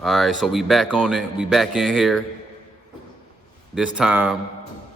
All right, so we back on it. We back in here. This time,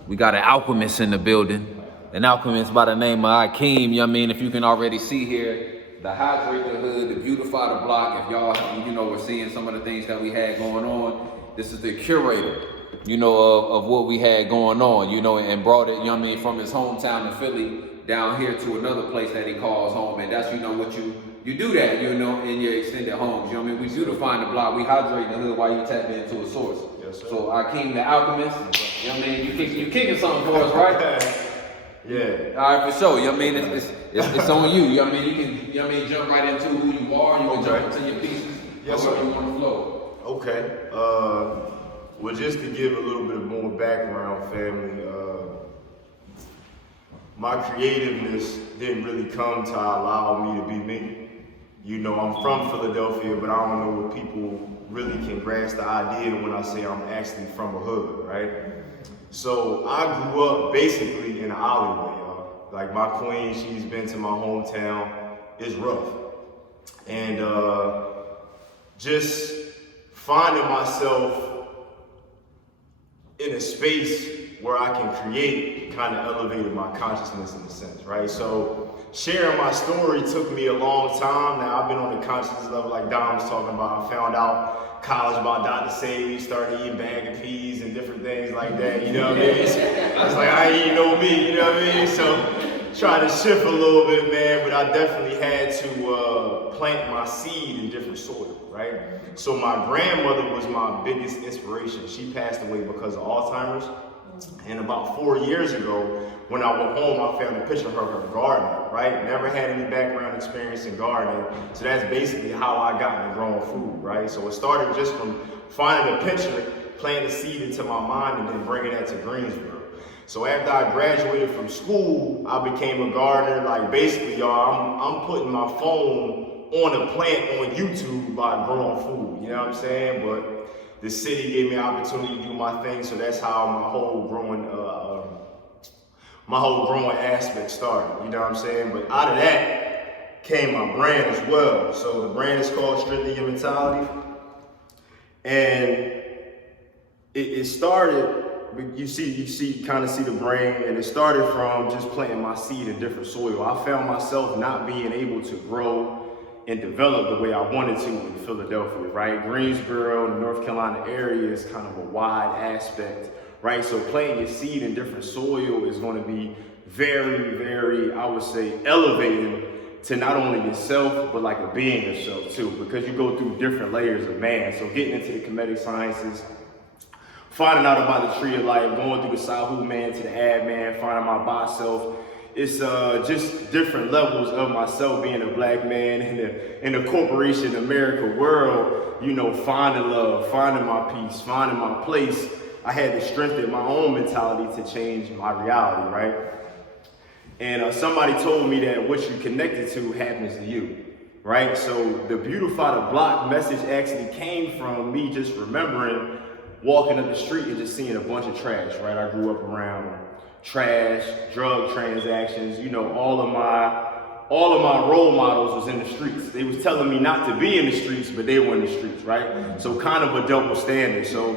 we got an alchemist in the building. An alchemist by the name of Akeem. You know what I mean? If you can already see here, the hydrate the hood, the beautify the block. If y'all, we're seeing some of the things that we had going on. This is the curator, of what we had going on, and brought it, from his hometown in Philly down here to another place that he calls home. And that's, what you do that, in your extended homes. We beautifying the block, we hydrate the hood while you tap into a source. Yes, sir. So Akeem the Alchemist, you kicking something for us, right? Yeah. All right, for sure. It's on you. You can, jump right into who you are. You can jump into your pieces. Yes, however sir. you want to flow. Okay. Well, just to give a little bit more background, family, my creativeness didn't really come to allow me to be me. I'm from Philadelphia, but I don't know what people really can grasp the idea when I say I'm actually from a hood, right? So I grew up basically in an alleyway, y'all. Like my queen, she's been to my hometown. It's rough. And just finding myself in a space where I can create kind of elevated my consciousness in a sense, right? So sharing my story took me a long time. Now I've been on the consciousness level like Dom was talking about. I found out college about Dr. Sadie, started eating bag of peas and different things like that, you know what I mean? I was like, I ain't eating no meat, you know what I mean? So trying to shift a little bit, man, but I definitely had to plant my seed in different soil, right? So my grandmother was my biggest inspiration. She passed away because of Alzheimer's. And about 4 years ago, when I went home, I found a picture of her gardening, right? Never had any background experience in gardening. So that's basically how I got into growing food, right? So it started just from finding a picture, planting a seed into my mind, and then bringing that to Greensboro. So after I graduated from school, I became a gardener. Like basically, y'all, I'm putting my phone on a plant on YouTube by growing food, you know what I'm saying? But the city gave me an opportunity to do my thing, so that's how my whole growing aspect started, you know what I'm saying? But out of that came my brand as well. So the brand is called Strengthen Your Mentality. And it started, you kind of see the brain, and it started from just planting my seed in different soil. I found myself not being able to grow and develop the way I wanted to in Philadelphia, right? Greensboro, the North Carolina area is kind of a wide aspect, right? So planting your seed in different soil is going to be very, very, I would say, elevating to not only yourself, but like a being yourself too, because you go through different layers of man. So getting into the comedic sciences, finding out about the tree of life, going through the S.O.U.L man to the ad man, finding my by self. It's just different levels of myself being a black man in the corporation America world, finding love, finding my peace, finding my place. I had to strengthen my own mentality to change my reality, right? And somebody told me that what you connected to happens to you, right? So the Beautify the Block message actually came from me just remembering walking up the street and just seeing a bunch of trash, right? I grew up around trash, drug transactions, all of my role models was in the streets. They was telling me not to be in the streets, but they were in the streets, right? So kind of a double standard. So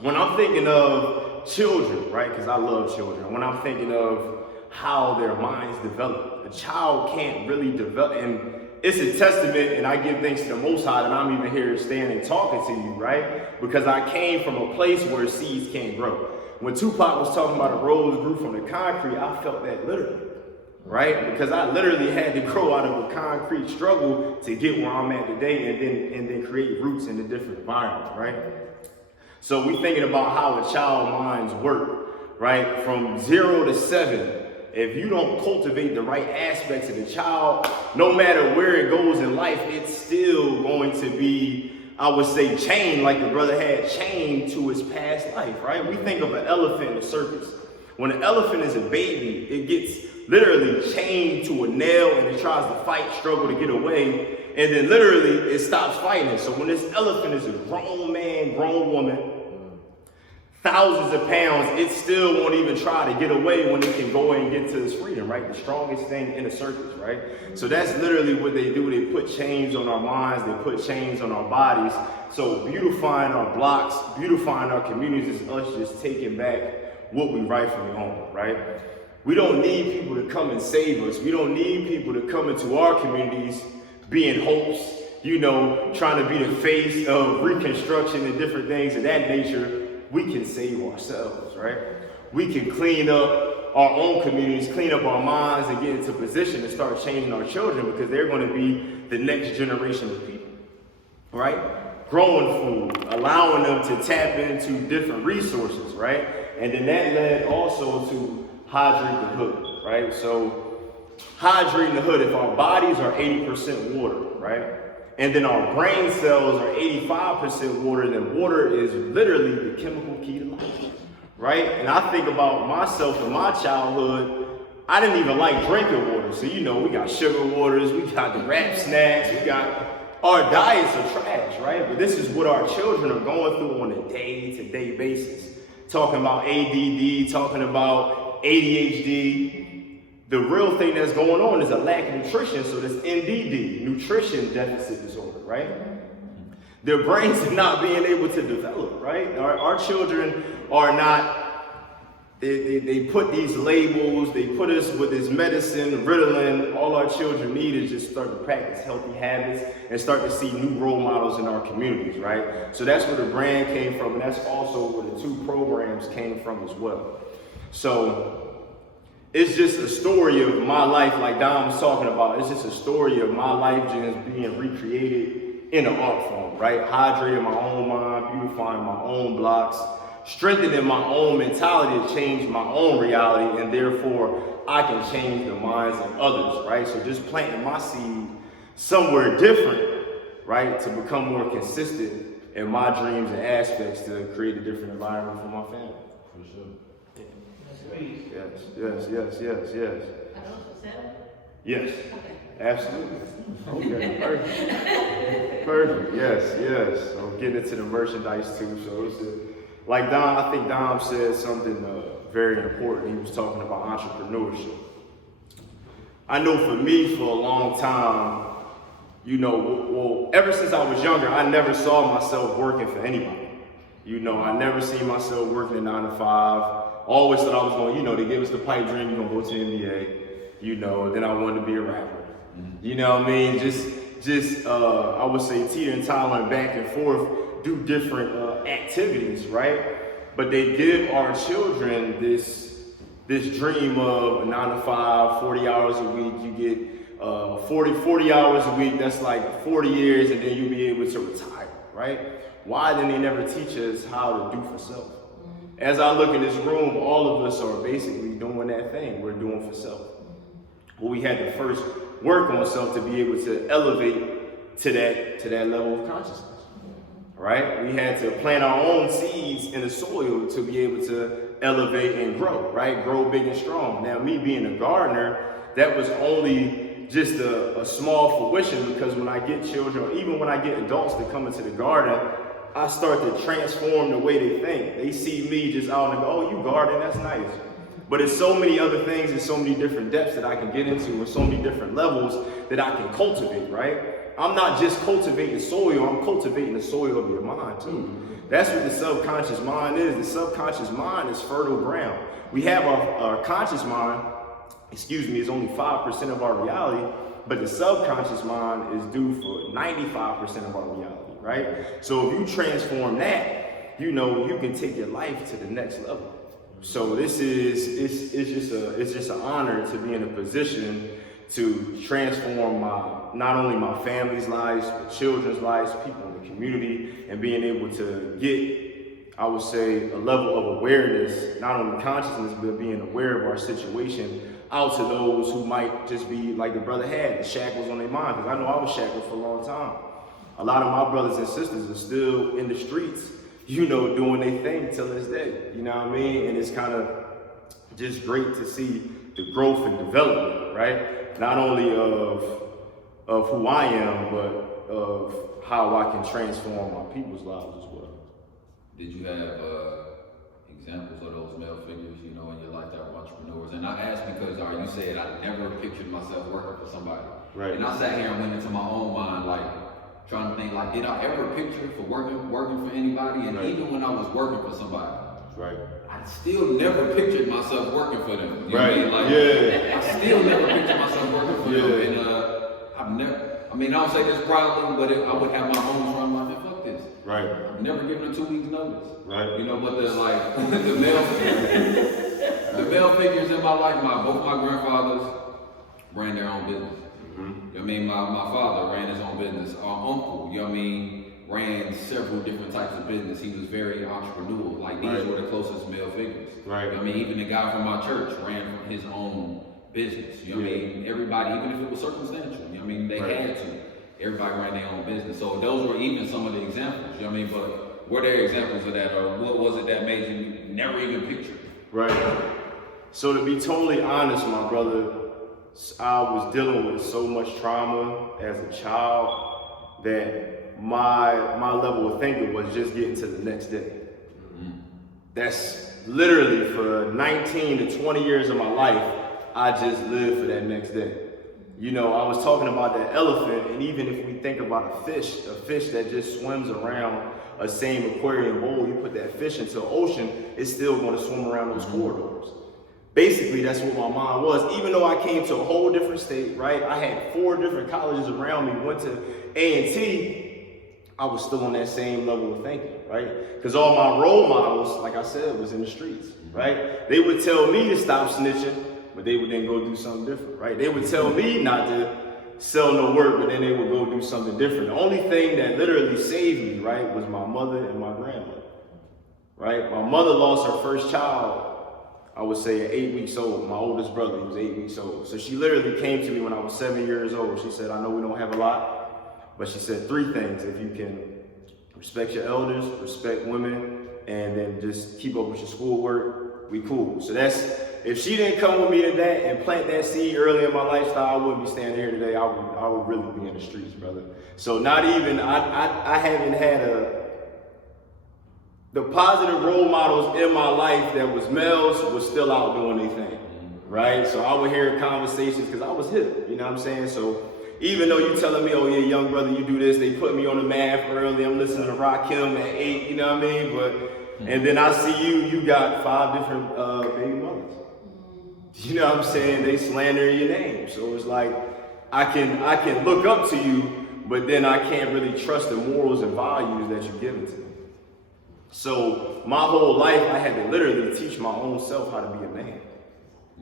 when I'm thinking of children, right, because I love children, when I'm thinking of how their minds develop, a child can't really develop, and it's a testament, and I give thanks to the Most High that I'm even here standing talking to you, right? Because I came from a place where seeds can't grow. When Tupac was talking about a rose grew from the concrete, I felt that literally, right? Because I literally had to grow out of a concrete struggle to get where I'm at today, and then create roots in a different environment, right? So we thinking about how a child minds work, right? From 0 to 7, if you don't cultivate the right aspects of the child, no matter where it goes in life, it's still going to be, I would say, chained like the brother had chained to his past life, right? We think of an elephant in a circus. When an elephant is a baby, it gets literally chained to a nail and it tries to fight, struggle to get away, and then literally it stops fighting. So when this elephant is a grown man, grown woman, thousands of pounds, it still won't even try to get away when it can go and get to its freedom, right? The strongest thing in the circus, right? So that's literally what they do. They put chains on our minds, they put chains on our bodies. So beautifying our blocks, beautifying our communities is us just taking back what we rightfully own, right? We don't need people to come and save us. We don't need people to come into our communities being hopes, you know, trying to be the face of reconstruction and different things of that nature. We can save ourselves, right? We can clean up our own communities, clean up our minds, and get into position to start changing our children, because they're going to be the next generation of people, right? Growing food, allowing them to tap into different resources, right? And then that led also to hydrate the hood, right? So hydrating the hood, if our bodies are 80% water, right? And then our brain cells are 85% water, then water is literally the chemical key to life, right? And I think about myself in my childhood, I didn't even like drinking water. So, you know, we got sugar waters, we got the wrap snacks, we got, our diets are trash, right? But this is what our children are going through on a day-to-day basis. Talking about ADD, talking about ADHD. The real thing that's going on is a lack of nutrition, so that's NDD, nutrition deficit disorder, right? Their brains are not being able to develop, right? Our children are not, they put these labels, they put us with this medicine, Ritalin. All our children need is just start to practice healthy habits and start to see new role models in our communities, right? So that's where the brand came from, and that's also where the 2 programs came from as well. So it's just a story of my life, like Dom was talking about. It's just a story of my life just being recreated in an art form, right? Hydrating my own mind, beautifying my own blocks, strengthening my own mentality to change my own reality, and therefore I can change the minds of others, right? So just planting my seed somewhere different, right? To become more consistent in my dreams and aspects to create a different environment for my family. For sure. Yes. Yes, absolutely. Okay, perfect. Yes. So getting into the merchandise too. So it's like Dom, I think Dom said something very important. He was talking about entrepreneurship. I know for me, for a long time, you know, well, ever since I was younger, I never saw myself working for anybody. You know, I never seen myself working a 9 to 5. Always thought I was going, you know, they gave us the pipe dream, you're gonna go to the NBA, you know, then I wanted to be a rapper. You know what I mean? Just I would say teeter and toddling back and forth, do different activities, right? But they give our children this dream of a 9 to 5, 40 hours a week. You get 40 hours a week, that's like 40 years, and then you'll be able to retire, right? Why then they never teach us how to do for self? As I look in this room, all of us are basically doing that thing. We're doing for self. Well, we had to first work on self to be able to elevate to that level of consciousness, right? We had to plant our own seeds in the soil to be able to elevate and grow, right? Grow big and strong. Now, me being a gardener, that was only just a small fruition, because when I get children, or even when I get adults to come into the garden, I start to transform the way they think. They see me just out and go, oh, you garden, that's nice. But there's so many other things and so many different depths that I can get into, and so many different levels that I can cultivate, right? I'm not just cultivating soil, I'm cultivating the soil of your mind too. That's what the subconscious mind is. The subconscious mind is fertile ground. We have our conscious mind, is only 5% of our reality, but the subconscious mind is due for 95% of our reality. Right? So if you transform that, you know, you can take your life to the next level. So this is, it's just an honor to be in a position to transform not only my family's lives, but children's lives, people in the community, and being able to get, I would say, a level of awareness, not only consciousness, but being aware of our situation out to those who might just be like the brother had, the shackles on their mind. Because I know I was shackled for a long time. A lot of my brothers and sisters are still in the streets, you know, doing their thing till this day, you know what I mean? And it's kind of just great to see the growth and development, right? Not only of who I am, but of how I can transform my people's lives as well. Did you have examples of those male figures, you know, in your life that were entrepreneurs? And I asked because you said I never pictured myself working for somebody. Right. And I sat here and went into my own mind, like, trying to think, like, did I ever picture for working for anybody? And even when I was working for somebody, right, I still never pictured myself working for them. You right. know what I mean? Like, I still never pictured myself working for them. And I've never, I mean, I don't say this proudly, but I would have my own run like, fuck this. Right. I've never given a 2 weeks notice. Right. You know, but the like the male figures in my life, both my grandfathers ran their own business. You know what I mean? My father ran his own business. Our uncle, you know what I mean, ran several different types of business. He was very entrepreneurial. Like these were the closest male figures. Right. You know what I mean, even the guy from my church ran his own business. You know what I mean? Everybody, even if it was circumstantial, you know what I mean, they had to. Everybody ran their own business. So those were even some of the examples, you know what I mean? But were there examples of that, or what was it that made you never even picture? Right. So to be totally honest, my brother, I was dealing with so much trauma as a child that my level of thinking was just getting to the next day. That's literally for 19 to 20 years of my life, I just lived for that next day. You know, I was talking about that elephant, and even if we think about a fish that just swims around a same aquarium bowl, you put that fish into the ocean, it's still going to swim around those corridors. Basically, that's what my mind was. Even though I came to a whole different state, right? I had 4 different colleges around me, went to A&T, I was still on that same level of thinking, right? Because all my role models, like I said, was in the streets, right? They would tell me to stop snitching, but they would then go do something different, right? They would tell me not to sell no work, but then they would go do something different. The only thing that literally saved me, right, was my mother and my grandmother, right? My mother lost her first child, I would say at 8 weeks old. My oldest brother, he was 8 weeks old. So she literally came to me when I was 7 years old. She said, I know we don't have a lot, but she said 3 things. If you can respect your elders, respect women, and then just keep up with your schoolwork, we cool. So that's, if she didn't come with me to that and plant that seed early in my lifestyle, I wouldn't be standing here today. I would really be in the streets, brother. So not even, I haven't had the positive role models in my life that was males was still out doing their thing, right? So I would hear conversations because I was hip, you know what I'm saying? So even though you're telling me, oh yeah, young brother, you do this, they put me on the math early, I'm listening to Rakim at 8, you know what I mean? But, and then I see you got 5 different baby mothers. You know what I'm saying? They slander your name. So it's like, I can look up to you, but then I can't really trust the morals and values that you're giving to me. So my whole life, I had to literally teach my own self how to be a man.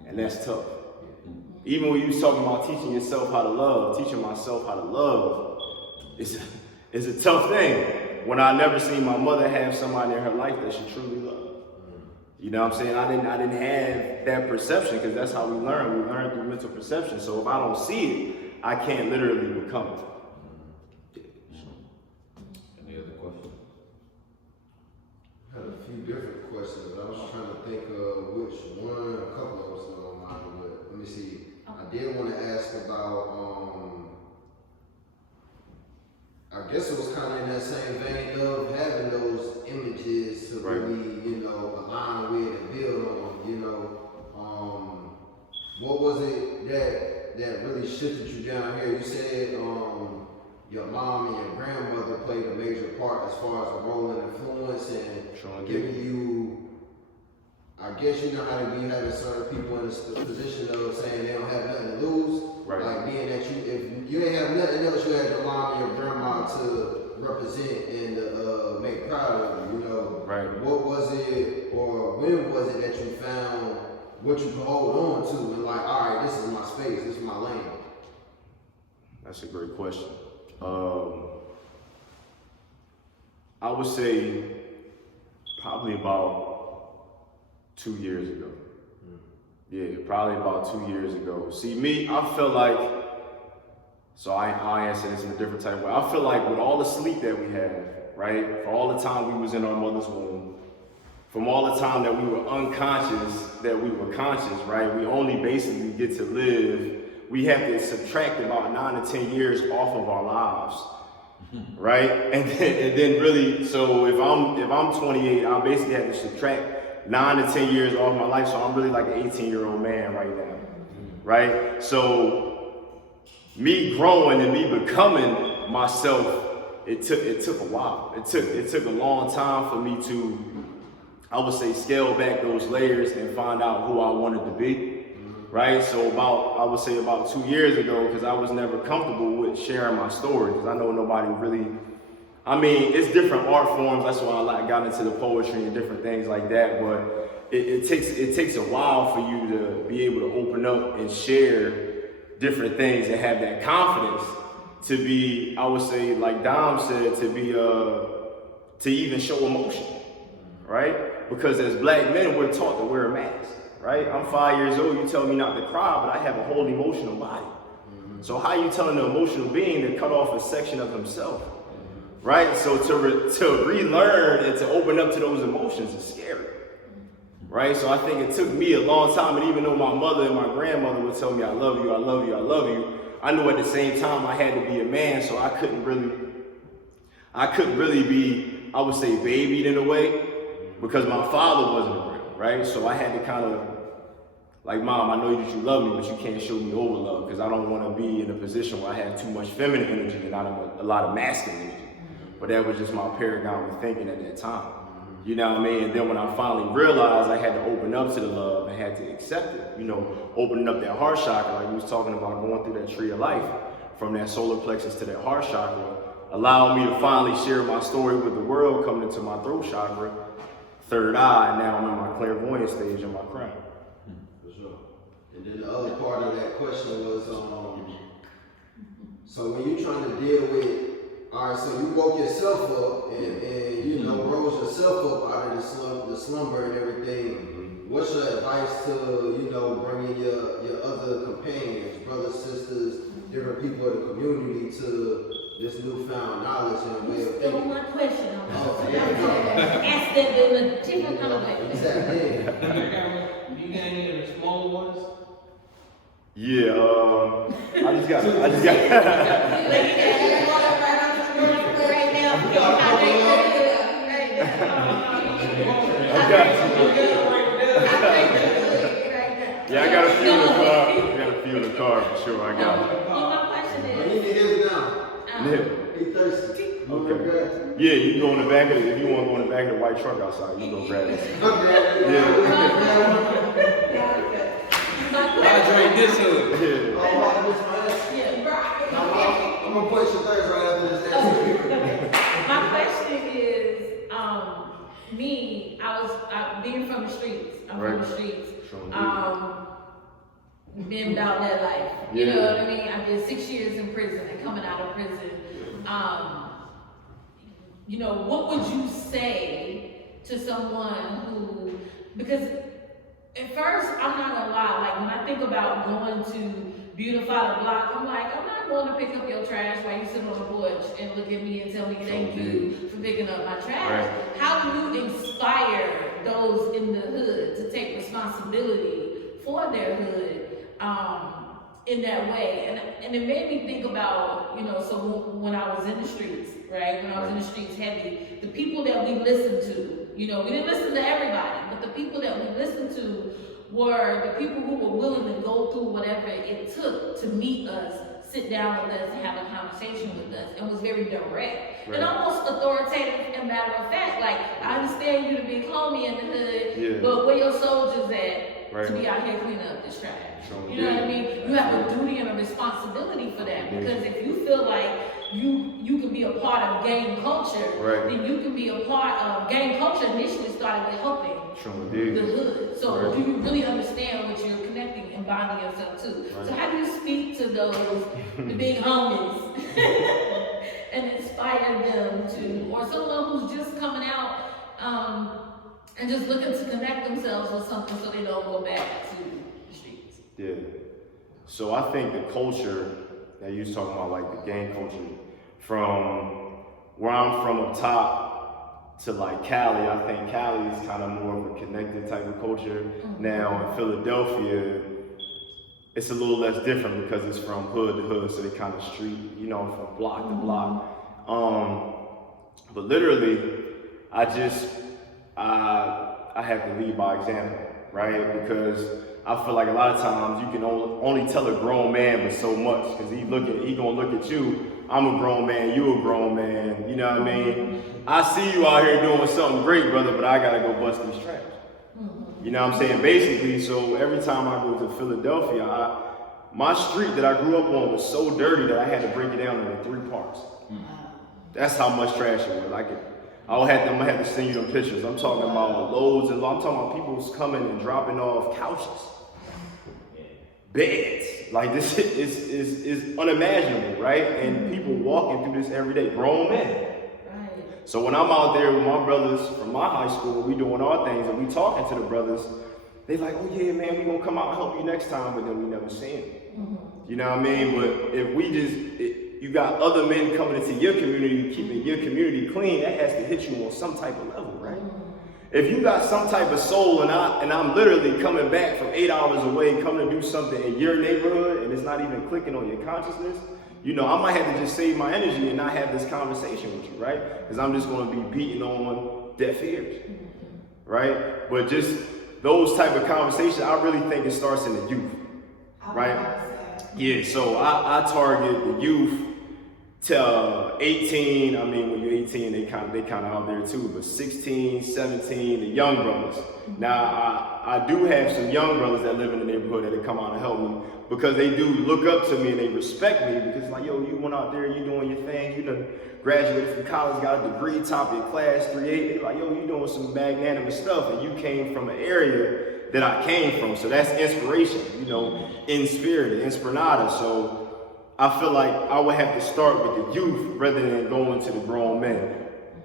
And that's tough. Even when you was talking about teaching yourself how to love, teaching myself how to love, it's a tough thing when I never seen my mother have somebody in her life that she truly loved. You know what I'm saying? I didn't have that perception because that's how we learn. We learn through mental perception. So if I don't see it, I can't literally become it. Any other questions? I had a few different questions. I was trying to think of which one, a couple of us on mine, but let me see. I did want to ask about, I guess it was kind of in that same vein of having those images to really, you know, align with and build on, you know. What was it that really shifted you down here? You said your mom and your grandmother played a major part as far as a role and influence and giving you, I guess you know how to be having certain people in a position of saying they don't have nothing to lose. Right. Like being that if you ain't have nothing else, you had your mom and your grandma to represent and make proud of you, you know. Right. What was it, or when was it that you found what you could hold on to and like, all right, this is my space, this is my lane? That's a great question. I would say probably about 2 years ago. Yeah, probably about 2 years ago. See, me, I feel like, so I'll answer this in a different type of way. I feel like with all the sleep that we had, right, for all the time we was in our mother's womb, from all the time that we were unconscious, that we were conscious, right, we only basically get to live, we have to subtract about 9 to 10 years off of our lives, right? And then really, so if I'm 28, I basically have to subtract 9 to 10 years off my life, so I'm really like an 18-year-old man right now, right? So me growing and me becoming myself, it took a while. It took a long time for me to, I would say, scale back those layers and find out who I wanted to be, right? So I would say about 2 years ago, because I was never comfortable with sharing my story, because I know nobody really, I mean, it's different art forms. That's why I got into the poetry and different things like that. But it takes a while for you to be able to open up and share different things and have that confidence to be, I would say, like Dom said, to even show emotion, right? Because as black men, we're taught to wear a mask, right? I'm 5 years old. You tell me not to cry, but I have a whole emotional body. So how are you telling the emotional being to cut off a section of himself? Right? So to relearn and to open up to those emotions is scary. Right? So I think it took me a long time, and even though my mother and my grandmother would tell me, I love you, I love you, I love you, I knew at the same time I had to be a man, so I couldn't really be, I would say, babied in a way, because my father wasn't around, right? So I had to kind of, like, Mom, I know that you love me, but you can't show me over love, because I don't want to be in a position where I have too much feminine energy and not a lot of masculine energy. But that was just my paradigm of thinking at that time. You know what I mean? And then when I finally realized I had to open up to the love and had to accept it, you know, opening up that heart chakra, like we was talking about, going through that tree of life, from that solar plexus to that heart chakra, allowed me to finally share my story with the world, coming into my throat chakra, third eye, and now I'm in my clairvoyant stage in my crown. For sure. And then the other part of that question was, so when you're trying to deal with, all right, so you woke yourself up and you know, rose yourself up out of the slumber and everything. What's your advice to, you know, bringing your other companions, brothers, sisters, different people in the community to this newfound knowledge and way of Still thinking? one question. Oh, yeah. Ask that in a different kind of way. Exactly. You got any of the smaller ones? Yeah, I just got. Right now, Yeah, I got a few in the car. I got a few in the car for sure. I got it. My question You is, need to hear it now. Nip. He thirsty. Okay. Yeah, you go in the back of it. If you want to go in the back of the white truck outside, you go grab it. Yeah. I drank this hood. Yeah. I'm gonna put your thirst right after this answer. my question is, me, I being from the streets. I'm from the streets. Been about that life. You know what I mean? I did 6 years in prison and coming out of prison. You know, what would you say to someone who, because at first, I'm not gonna lie, like when I think about going to beautify the block, I'm like, I'm not going to pick up your trash while you sit on the porch and look at me and tell me thank you for picking up my trash. Right. How do you inspire those in the hood to take responsibility for their hood in that way? And it made me think about, you know, so when I was in the streets, right? When I was in the streets heavy, the people that we listened to, you know, we didn't listen to everybody, but the people that we listened to were the people who were willing to go through whatever it took to meet us, sit down with us, and have a conversation with us, and was very direct. And almost authoritative and matter of fact, like, I understand you to be homie in the hood, but where your soldiers at to be out here cleaning up this trash? You know what I mean? You have a duty and a responsibility for that, because if you feel like you can be a part of gang culture, then you can be a part of gang culture. Initially started with helping the hood. So do you really understand what you're connecting and bonding yourself to? So how do you speak to those, the big homies, and inspire them to, or someone who's just coming out and just looking to connect themselves with something so they don't go back to the streets? Yeah. So I think the culture that you was talking about, like the gang culture, from where I'm from up top to like Cali, I think Cali is kind of more of a connected type of culture. Now in Philadelphia, it's a little less different because it's from hood to hood, so they kind of street, you know, from block to block. But literally, I I have to lead by example, right? Because I feel like a lot of times you can only tell a grown man but so much, because he gonna look at you. I'm a grown man, you a grown man. You know what I mean? I see you out here doing something great, brother, but I gotta go bust these traps. You know what I'm saying? Basically, so every time I go to Philadelphia, my street that I grew up on was so dirty that I had to break it down into 3 parts. That's how much trash it was. I'm gonna have to send you them pictures. I'm talking about loads and loads. I'm talking about people coming and dropping off couches, beds. Like, this is unimaginable, right? And people walking through this every day, grown men. So when I'm out there with my brothers from my high school, we doing our things and we talking to the brothers, they like, oh yeah, man, we gonna come out and help you next time, but then we never see them. You know what I mean? But if you got other men coming into your community, keeping your community clean, that has to hit you on some type of level, right? If you got some type of soul and I'm literally coming back from 8 hours away, coming to do something in your neighborhood, and it's not even clicking on your consciousness, you know, I might have to just save my energy and not have this conversation with you, right? Because I'm just going to be beating on deaf ears, right? But just those type of conversations, I really think it starts in the youth, right? Yeah, so I target the youth to 18. I mean, when you're 18, they kind of out there too, but 16, 17, the young brothers. Now, I do have some young brothers that live in the neighborhood that come out and help me, because they do look up to me and they respect me, because like, yo, you went out there, you doing your thing, you done graduated from college, got a degree, top of your class, 3.8. They're like, yo, you doing some magnanimous stuff, and you came from an area that I came from, so that's inspiration, you know, in spirit, inspiranata. So I feel like I would have to start with the youth rather than going to the grown men,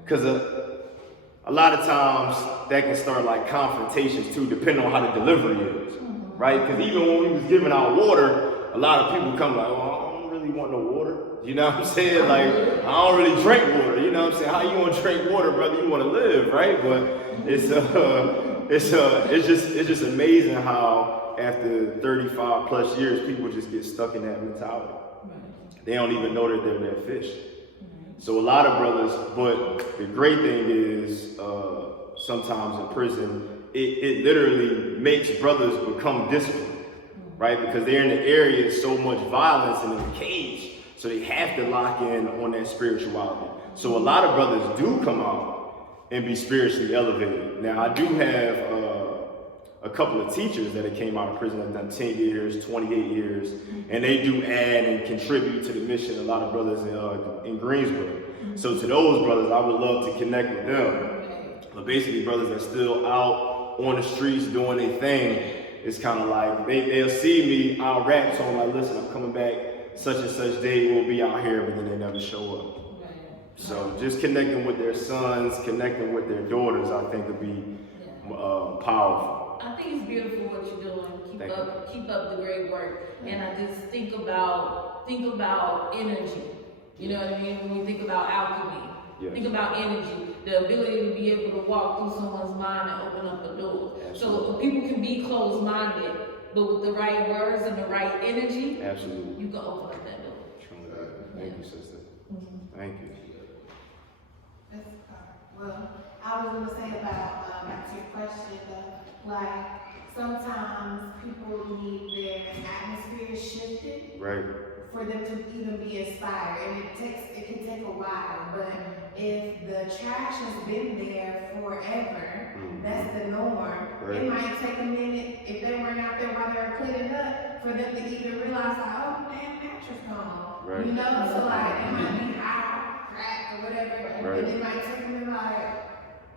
because a lot of times that can start like confrontations too, depending on how the delivery is, right? Because even when we was giving out water, a lot of people come like, well, I don't really want no water. You know what I'm saying? Like, I don't really drink water. You know what I'm saying? How you want to drink water, brother? You want to live, right? But it's just amazing how after 35 plus years, people just get stuck in that mentality. They don't even know that they're that fish. So a lot of brothers, but the great thing is sometimes in prison, it literally makes brothers become disciplined, right? Because they're in the area, so much violence and in a cage, so they have to lock in on that spirituality. So a lot of brothers do come out and be spiritually elevated. Now, I do have a couple of teachers that came out of prison that have done 10 years, 28 years, and they do add and contribute to the mission, a lot of brothers in Greensboro. So to those brothers, I would love to connect with them. But basically, brothers that are still out on the streets doing their thing, it's kind of like, they'll see me, I'll rap, so I'm like, listen, I'm coming back, such and such day, we'll be out here, but then they never show up. So just connecting with their sons, connecting with their daughters, I think would be powerful. I think it's beautiful what you're doing. Keep up the great work. And I just think about energy. You know what I mean? When you think about alchemy, think about energy, the ability to be able to walk through someone's mind and open up a door. So people can be closed-minded, but with the right words and the right energy, you can open up that door. Thank you, sister. Thank you. That's well, I was going to say about back to your question, like sometimes people need their atmosphere shifted, right, for them to even be inspired, and it can take a while. But if the trash has been there forever, that's the norm. Right. It might take a minute if they weren't out there while they were cleaning up for them to even realize, like, oh, damn, mattress gone. Right. You know, so like it might be hot, crack, or whatever, and it might take them like,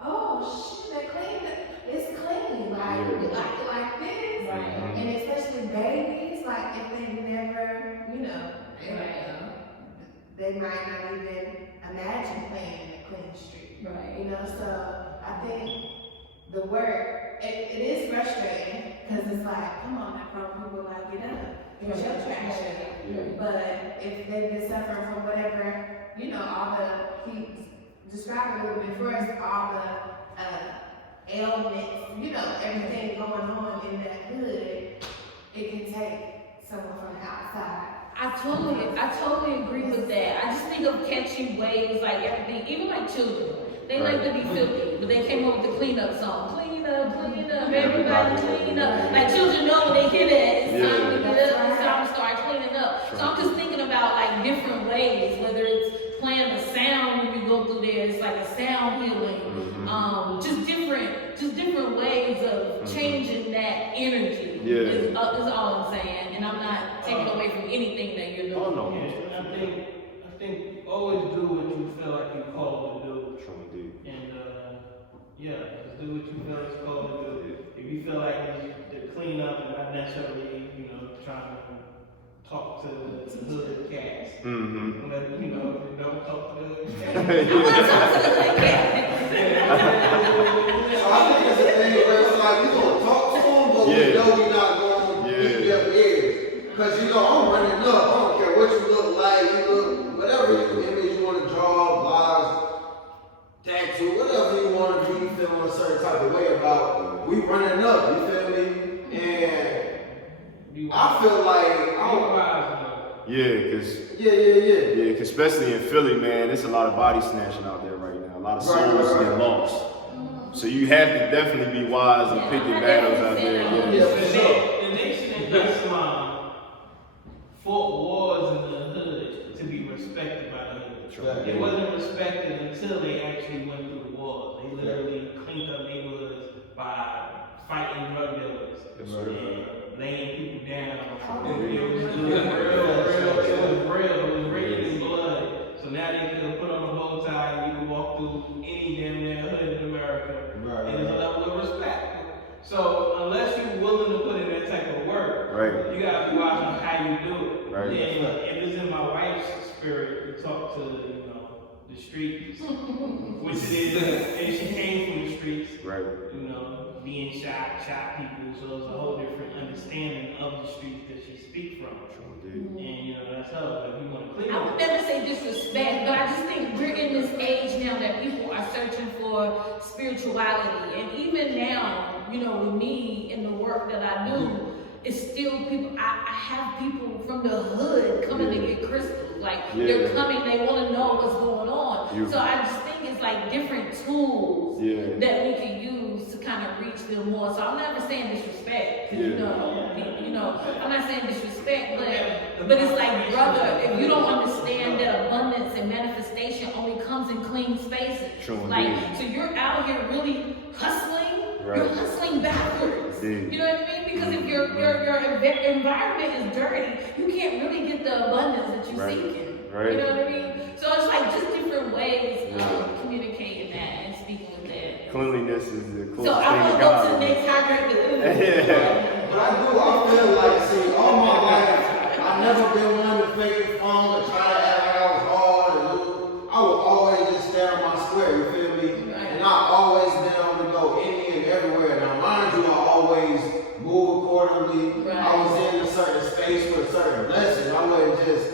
oh shit, they cleaned it. It's clean, like we like it like this, and especially babies, like if they never, you know, they might not even imagine playing in a clean street, you know. So I think the work, it is frustrating because it's like, come on, that grown people, like, get up, get your trash out. But if they've been suffering from whatever, you know, he described it a little bit for us, all the ailments, you know, everything going on in that hood, it can take someone from the outside. I totally agree with that. I just think think of catchy ways, like everything, even like children. They like to be filthy, but they came up with the cleanup song. Clean up, everybody clean up. Like children know when they hear that, it's time to get up, it's time to start cleaning up. So I'm just thinking about like different ways, whether it's playing the sound when you go through there, it's like a sound healing. Just different ways of changing that energy. Is all I'm saying, and I'm not taking away from anything that you're doing. Oh no. I think always do what you feel like you're called to do. And just do what you feel like you're called to do. If you feel like it's to clean up and not necessarily, trying to talk to the hood cats. But, don't talk to the hood cats. So I think it's a thing where it's like we gonna talk to them, but we know we're not gonna beat their ears. Because I'm running up. I don't care what you look like, whatever image you want to draw, blogs, tattoo, whatever you want to do, you feel a certain type of way about. We running up, you feel me? And I feel like cause especially in Philly, man, there's a lot of body snatching out there right now. A lot of souls get lost. So you have to definitely be wise and pick your battles out there. The nation in Islam fought wars in the hood to be respected by the hood. It wasn't respected until they actually went through the wars. They literally cleaned up neighborhoods by fighting drug dealers and laying people down. It was real in blood. So now they can put on a bow tie and you can walk through any damn near hood in America. And there's a level of respect. So unless you're willing to put in that type of work, you gotta be watching how you do it. And if it's in my wife's spirit to talk to the streets, which it is, and she came from the streets, being shot people, so it's a whole different understanding of the streets that she speaks from. And that's her. But if you want to clean I would never say disrespect, but I just think we're in this age now that people are searching for spirituality. And even now, with me in the work that I do, it's still people, I have people from the hood coming to get crystals. Like, they're coming, they want to know what's going on. So I just think it's like different tools that we can use to kind of reach them more. So I'm never saying disrespect, I'm not saying disrespect, but it's like, brother, if you don't understand that abundance and manifestation only comes in clean spaces. So you're out here really hustling, you're hustling backwards. You know what I mean? Because if your environment is dirty, you can't really get the abundance that you're seeking. You know what I mean? So it's like just different ways of communicating that and speaking with that. Cleanliness is the closest So I thing want to to go God. to the next hydrant. But I feel like, see, all my life, I've never been one to fake it fun or try to act like I was hard and do. I would always just stay on my square, you feel me? And I've always been able to go any and everywhere. Now, mind you, I always move accordingly. I was in a certain space with a certain blessing. I wasn't just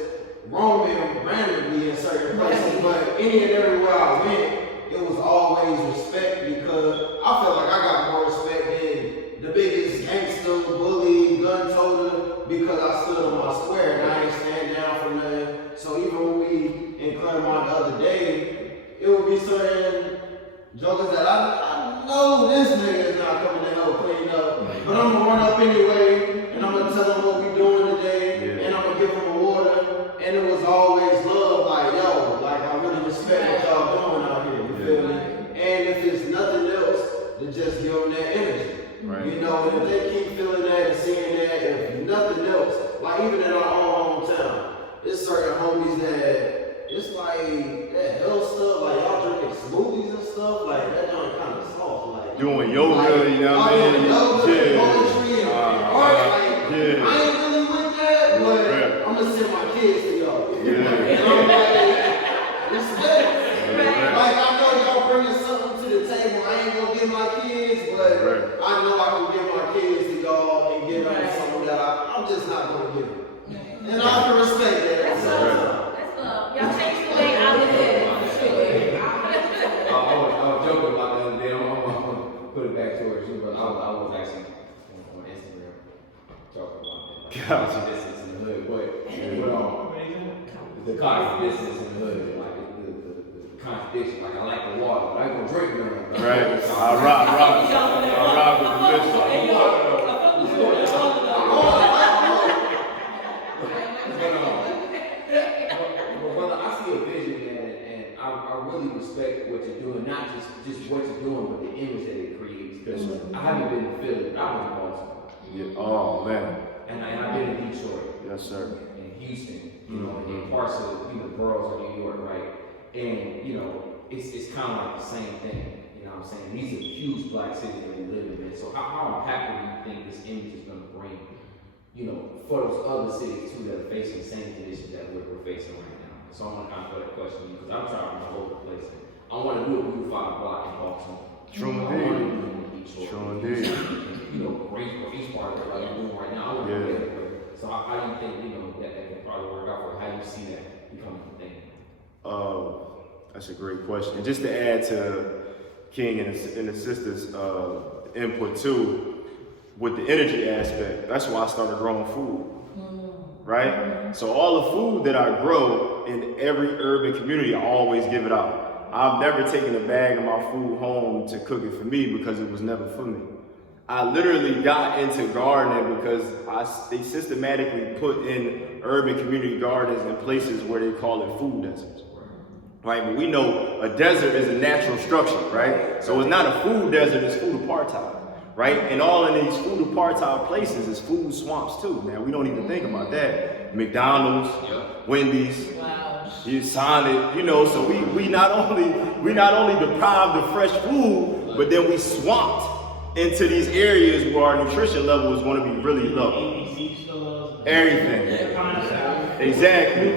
roaming randomly in certain places, but any and everywhere I went, it was always respect because I feel like I got more respect than the biggest gangster, bully, gun toter because I stood on my square and I ain't stand down for nothing. So even when we in Claremont the other day, it would be certain jokers that I know this nigga is not coming to help clean up, but I'm gonna run up anyway and I'm gonna tell them what we doing today and I'm gonna give them a water. And it was always love, like, yo, like I really respect what y'all doing out here, you feel me? And if it's nothing else, then just give them that energy. And if they keep feeling that and seeing that, if nothing else, like even in our own hometown, it's certain homies that, it's like that health stuff, like y'all drinking smoothies and stuff, like that joint kind of soft, like. Doing yoga, you know what I mean? Poetry and art, like, I ain't really with that, but I'm gonna send my kids to y'all. And I'm like, respect. Like, I know y'all bringing something to the table. I ain't gonna give my kids, but I know I can give my kids to y'all and give them something that I'm just not gonna give them. And I can respect that. That's love. Y'all change the way I look at it. I was joking about the other day. I'm gonna put it back towards you, but I was actually on Instagram talking about that. Like, this is in the hood, but the contradictions in the hood, like the contradiction. Like I like the water, but I ain't gonna drink none. Right. I rock with the mission. But brother, I see a vision, man, and I really respect what you're doing. Not just what you're doing, but the image that it creates. Because I haven't been in Philly, but I was in Baltimore. Yeah. Oh man. And I've been in Detroit. Yes, sir. In Houston, you know, in parts of boroughs of New York, right? And you know, it's kind of like the same thing. You know what I'm saying? These are huge black cities that we live in. So how impactful do you think this image is going to bring? You know, for those other cities too that are facing the same conditions that we're facing right now. So I want to kind of put a question to you because I'm traveling all over the place. I want to do a beautified block in Baltimore. True I want to indeed. do it in Detroit. True indeed. You know, Greensboro, each part of it, like you're doing right now. I want to do it everywhere. So how do you think, you know, that can probably work out for you? How do you see that becoming a thing? That's a great question. And just to add to King and the sisters' input too, with the energy aspect, that's why I started growing food. Right? So all the food that I grow in every urban community, I always give it out. I've never taken a bag of my food home to cook it for me because it was never for me. I literally got into gardening because they systematically put in urban community gardens in places where they call it food deserts. Right? But we know a desert is a natural structure, right? So it's not a food desert, it's food apartheid. Right? And all in these food apartheid places is food swamps too. Now we don't even think about that. McDonald's, Wendy's, Sonic, you know, so we not only deprived of fresh food, but then we swamped into these areas where our nutrition level is going to be really low. Everything. Exactly.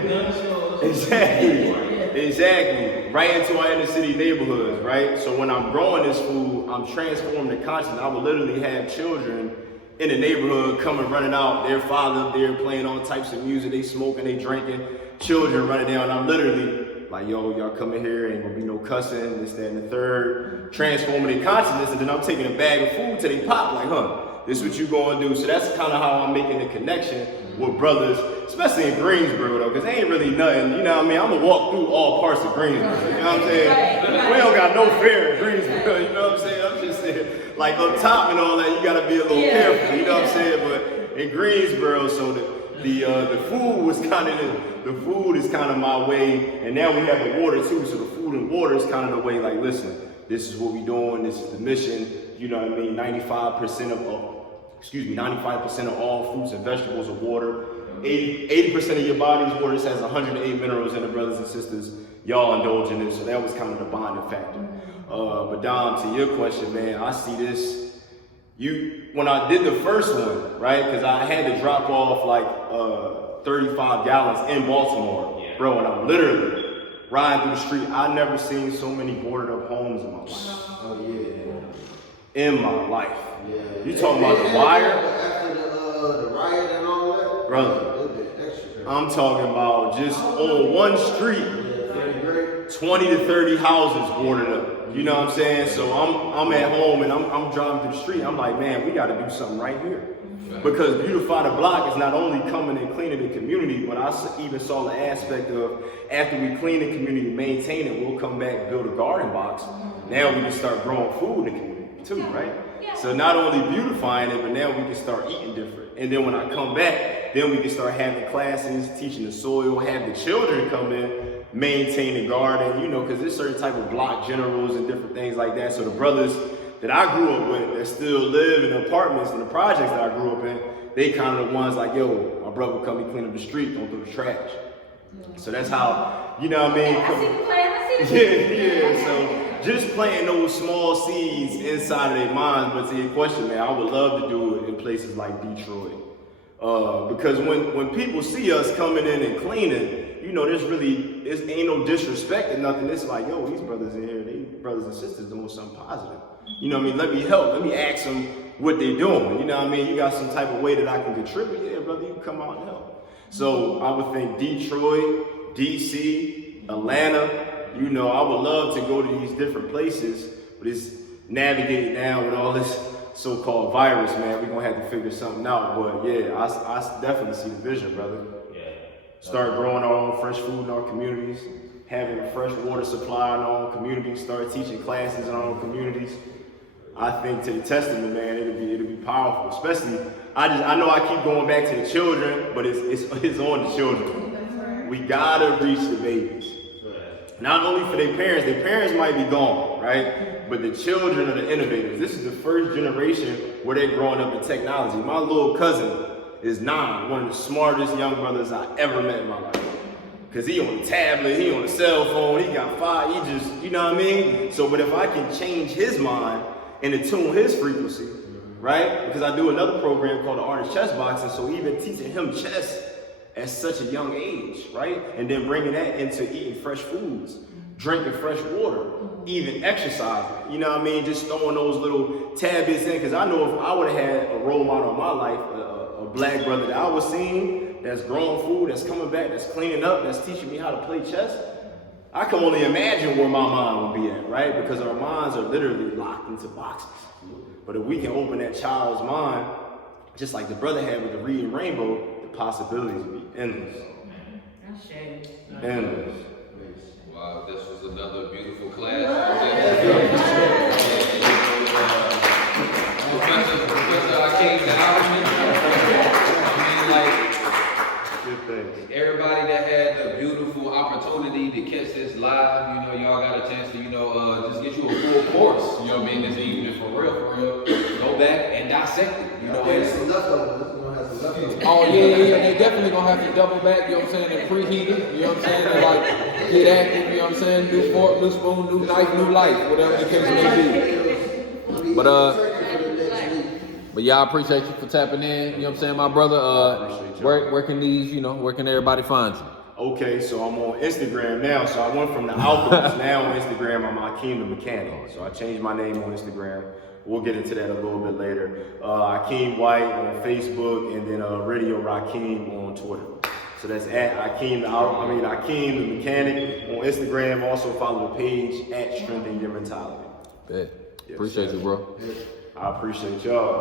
Right into our inner city neighborhoods, right? So when I'm growing this food, I'm transforming the conscience. I would literally have children in the neighborhood coming running out, their father there playing all types of music, they smoking, they drinking, children running down. I'm literally like, yo, y'all come in here, ain't gonna be no cussing, this, that, and the third, transforming their consciousness, and then I'm taking a bag of food till they pop, like, this is what you gonna do. So that's kind of how I'm making the connection with brothers, especially in Greensboro though, because ain't really nothing, you know what I mean? I'm gonna walk through all parts of Greensboro, you know what I'm saying? We don't got no fear in Greensboro, you know what I'm saying? I'm just saying, like up top and all that, you gotta be a little careful, you know what I'm saying? But in Greensboro, so the food was kind of the food is kind of my way, and now we have the water too. So the food and water is kind of the way. Like, listen, this is what we doing. This is the mission. You know what I mean? 95% of all fruits and vegetables are water. 80% of your body's water. This has 108 minerals in it, brothers and sisters. Y'all indulge in it. So that was kind of the bonding factor. But Dom, to your question, man, I see this. When I did the first one, right? Because I had to drop off like 35 gallons in Baltimore, bro, and I'm literally riding through the street. I never seen so many boarded up homes in my life. In my life. You talking about the wire? After the riot and all that? Brother, I'm talking about just on one street, 20 to 30 houses boarded up. You know what I'm saying? So I'm at home and I'm driving through the street. I'm like, man, we got to do something right here. Because Beautify the Block is not only coming and cleaning the community, but I even saw the aspect of after we clean the community, maintain it, we'll come back and build a garden box. Now we can start growing food in the community too, right? So not only beautifying it, but now we can start eating different. And then when I come back, then we can start having classes, teaching the soil, have the children come in, maintain the garden, you know, because there's certain type of block generals and different things like that. So the brothers that I grew up with that still live in apartments and the projects that I grew up in, they kind of the ones like, yo, my brother come and clean up the street, don't throw the trash. So that's how, you know what I mean? I see the plan, I see the plan. So just planting those small seeds inside of their minds. But to your question, man, I would love to do it in places like Detroit. Because when people see us coming in and cleaning, you know, there's ain't no disrespect or nothing. It's like, yo, these brothers in here, they brothers and sisters doing something positive. You know what I mean? Let me help. Let me ask them what they doing. You know what I mean? You got some type of way that I can contribute. Yeah, brother, you can come out and help. So I would think Detroit, DC, Atlanta, you know, I would love to go to these different places, but it's navigating now with all this so-called virus, man. We're going to have to figure something out. But yeah, I definitely see the vision, brother. Yeah. start growing our own fresh food in our communities, having a fresh water supply in our own communities, start teaching classes in our own communities. I think to the testament, man, it'll be powerful. Especially, I know I keep going back to the children, but it's on the children. We gotta reach the babies. Not only for their parents might be gone, right? But the children are the innovators. This is the first generation where they're growing up in technology. My little cousin is 9, one of the smartest young brothers I ever met in my life. Cause he on a tablet, he on a cell phone, he got 5, he just, you know what I mean? So, but if I can change his mind and attune his frequency, right? Because I do another program called the Art of Chess Boxing, so even teaching him chess at such a young age, right? And then bringing that into eating fresh foods, drinking fresh water, even exercising, you know what I mean? Just throwing those little tidbits in, because I know if I would have had a role model in my life, a black brother that I was seeing, that's growing food, that's coming back, that's cleaning up, that's teaching me how to play chess, I can only imagine where my mind would be at, right? Because our minds are literally locked into boxes. But if we can open that child's mind, just like the brother had with the Reading Rainbow, the possibilities would be endless. Endless. Wow, this was another beautiful class. Professor Akeem, the Alchemist. Everybody that had the beautiful opportunity to catch this live, you know, y'all got a chance to, you know, just get you a full course, you know what I mean, this evening, for real. Go back and dissect it, you know. Some leftovers. Oh, yeah, they definitely gonna have to double back, you know what I'm saying, and preheat it, you know what I'm saying, and like, get active, you know what I'm saying, new fork, new spoon, new knife, new life, whatever the case may be. But yeah, I appreciate you for tapping in, you know what I'm saying, my brother. Where can these, you know, where can everybody find you? Okay, so I'm on Instagram now. So I went from the Alchemist, now on Instagram, I'm Akeem the Mechanic. So I changed my name on Instagram. We'll get into that a little bit later. Akeem White on Facebook, and then Radio Rakeem on Twitter. So that's at Akeem the Mechanic on Instagram. Also follow the page at Strengthen Your Mentality. Yeah. Appreciate you, bro. I appreciate y'all.